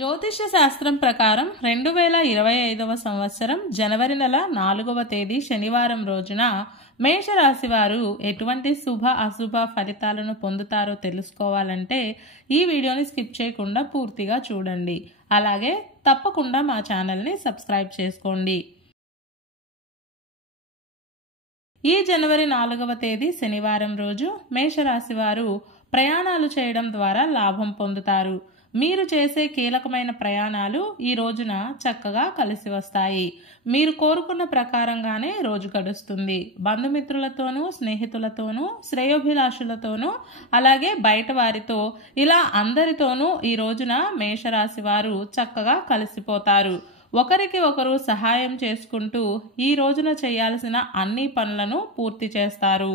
జ్యోతిష్య శాస్త్రం ప్రకారం 2025వ సంవత్సరం జనవరి నెల 4వ తేదీ శనివారం రోజున మేషరాశి వారు ఎటువంటి శుభ అశుభ ఫలితాలను పొందుతారో తెలుసుకోవాలంటే ఈ వీడియోని స్కిప్ చేయకుండా పూర్తిగా చూడండి. అలాగే తప్పకుండా మా ఛానల్ని సబ్స్క్రైబ్ చేసుకోండి. ఈ జనవరి 4వ తేదీ శనివారం రోజు మేషరాశి వారు ప్రయాణాలు చేయడం ద్వారా లాభం పొందుతారు. మీరు చేసే కీలకమైన ప్రయాణాలు ఈ రోజున చక్కగా కలిసి వస్తాయి. మీరు కోరుకున్న ప్రకారంగానే రోజు గడుస్తుంది. బంధుమిత్రులతోనూ, స్నేహితులతోనూ, శ్రేయోభిలాషులతోనూ, అలాగే బయట వారితో ఇలా అందరితోనూ ఈ రోజున మేషరాశి వారు చక్కగా కలిసిపోతారు. ఒకరికి ఒకరు సహాయం చేసుకుంటూ ఈ రోజున చేయాల్సిన అన్ని పనులను పూర్తి చేస్తారు.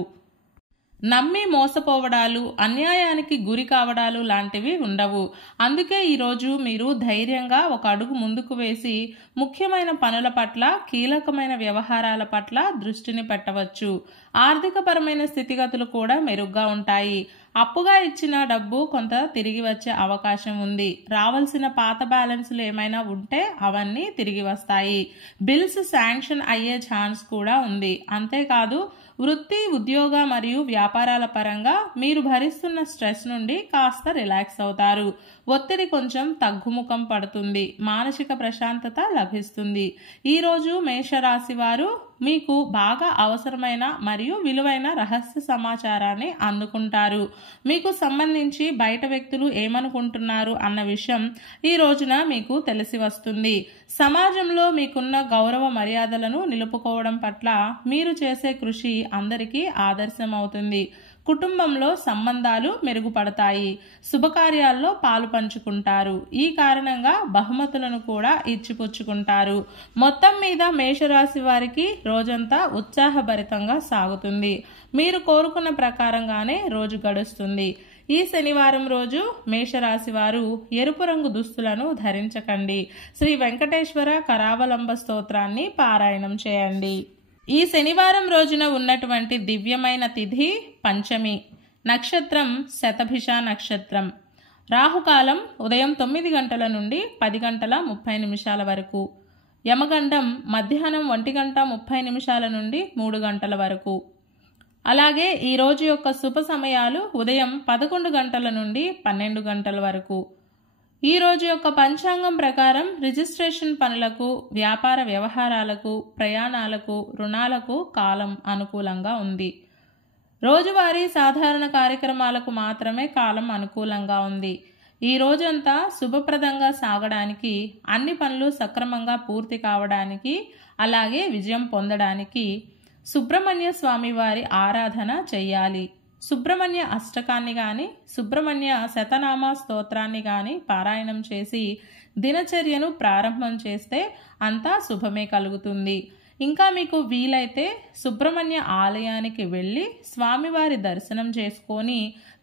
నమ్మి మోసపోవడాలు, అన్యాయానికి గురి కావడాలు లాంటివి ఉండవు. అందుకే ఈరోజు మీరు ధైర్యంగా ఒక అడుగు ముందుకు వేసి ముఖ్యమైన పనుల పట్ల, కీలకమైన వ్యవహారాల పట్ల దృష్టిని పెట్టవచ్చు. ఆర్థికపరమైన స్థితిగతులు కూడా మెరుగ్గా ఉంటాయి. అప్పుగా ఇచ్చిన డబ్బు కొంత తిరిగి వచ్చే అవకాశం ఉంది. రావాల్సిన పాత బ్యాలెన్సులు ఏమైనా ఉంటే అవన్నీ తిరిగి వస్తాయి. బిల్స్ శాంక్షన్ అయ్యే ఛాన్స్ కూడా ఉంది. అంతేకాదు వృత్తి, ఉద్యోగ మరియు వ్యాపారాల పరంగా మీరు భరిస్తున్న స్ట్రెస్ నుండి కాస్త రిలాక్స్ అవుతారు. ఒత్తిడి కొంచెం తగ్గుముఖం పడుతుంది. మానసిక ప్రశాంతత లభిస్తుంది. ఈరోజు మేషరాశి వారు మీకు బాగా అవసరమైన మరియు విలువైన రహస్య సమాచారాన్ని అందుకుంటారు. మీకు సంబంధించి బయట వ్యక్తులు ఏమనుకుంటున్నారు అన్న విషయం ఈ రోజున మీకు తెలిసి వస్తుంది. సమాజంలో మీకున్న గౌరవ మర్యాదలను నిలుపుకోవడం పట్ల మీరు చేసే కృషి అందరికీ ఆదర్శం అవుతుంది. కుటుంబంలో సంబంధాలు మెరుగుపడతాయి. శుభకార్యాల్లో పాలు పంచుకుంటారు. ఈ కారణంగా బహుమతులను కూడా ఇచ్చిపుచ్చుకుంటారు. మొత్తం మీద మేషరాశి వారికి రోజంతా ఉత్సాహభరితంగా సాగుతుంది. మీరు కోరుకున్న ప్రకారంగానే రోజు గడుస్తుంది. ఈ శనివారం రోజు మేషరాశి వారు ఎరుపు రంగు దుస్తులను ధరించకండి. శ్రీ వెంకటేశ్వర కరావలంబ స్తోత్రాన్ని పారాయణం చేయండి. ఈ శనివారం రోజున ఉన్నటువంటి దివ్యమైన తిథి పంచమి. నక్షత్రం శతభిష నక్షత్రం. రాహుకాలం ఉదయం 9 గంటల నుండి 10 గంటల 30 నిమిషాల వరకు. యమగండం మధ్యాహ్నం 1 గంట 30 నిమిషాల నుండి 3 గంటల వరకు. అలాగే ఈ రోజు యొక్క శుభ సమయాలు ఉదయం 11 గంటల నుండి 12 గంటల వరకు. ఈ రోజు యొక్క పంచాంగం ప్రకారం రిజిస్ట్రేషన్ పనులకు, వ్యాపార వ్యవహారాలకు, ప్రయాణాలకు, రుణాలకు కాలం అనుకూలంగా ఉంది. రోజువారీ సాధారణ కార్యక్రమాలకు మాత్రమే కాలం అనుకూలంగా ఉంది. ఈ రోజంతా శుభప్రదంగా సాగడానికి, అన్ని పనులు సక్రమంగా పూర్తి కావడానికి, అలాగే విజయం పొందడానికి సుబ్రహ్మణ్య స్వామి వారి ఆరాధన చెయ్యాలి. సుబ్రహ్మణ్య అష్టకాన్ని కానీ, సుబ్రహ్మణ్య శతనామ స్తోత్రాన్ని కానీ పారాయణం చేసి దినచర్యను ప్రారంభం చేస్తే అంతా శుభమే కలుగుతుంది. ఇంకా మీకు వీలైతే సుబ్రహ్మణ్య ఆలయానికి వెళ్ళి స్వామివారి దర్శనం చేసుకొని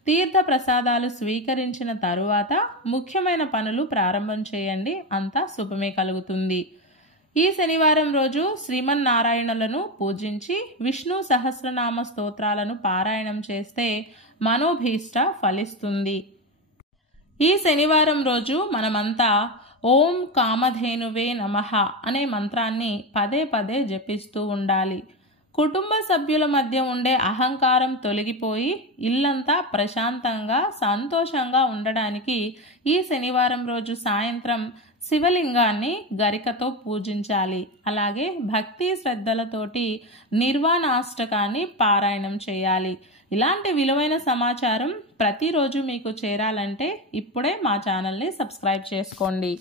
తీర్థ ప్రసాదాలు స్వీకరించిన తరువాత ముఖ్యమైన పనులు ప్రారంభం చేయండి. అంతా శుభమే కలుగుతుంది. ఈ శనివారం రోజు శ్రీమన్నారాయణులను పూజించి విష్ణు సహస్రనామ స్తోత్రాలను పారాయణం చేస్తే మనోభీష్ట ఫలిస్తుంది. ఈ శనివారం రోజు మనమంతా ఓం కామధేనువే నమః అనే మంత్రాన్ని పదే పదే జపిస్తూ ఉండాలి. కుటుంబ సభ్యుల మధ్య ఉండే అహంకారం తొలగిపోయి ఇల్లంతా ప్రశాంతంగా, సంతోషంగా ఉండడానికి ఈ శనివారం రోజు సాయంత్రం శివలింగాన్ని గరికతో పూజించాలి. అలాగే భక్తి శ్రద్ధలతోటి నిర్వాణాష్టకాన్ని పారాయణం చేయాలి. ఇలాంటి విలువైన సమాచారం ప్రతిరోజు మీకు చేరాలంటే ఇప్పుడే మా ఛానల్ని సబ్స్క్రైబ్ చేసుకోండి.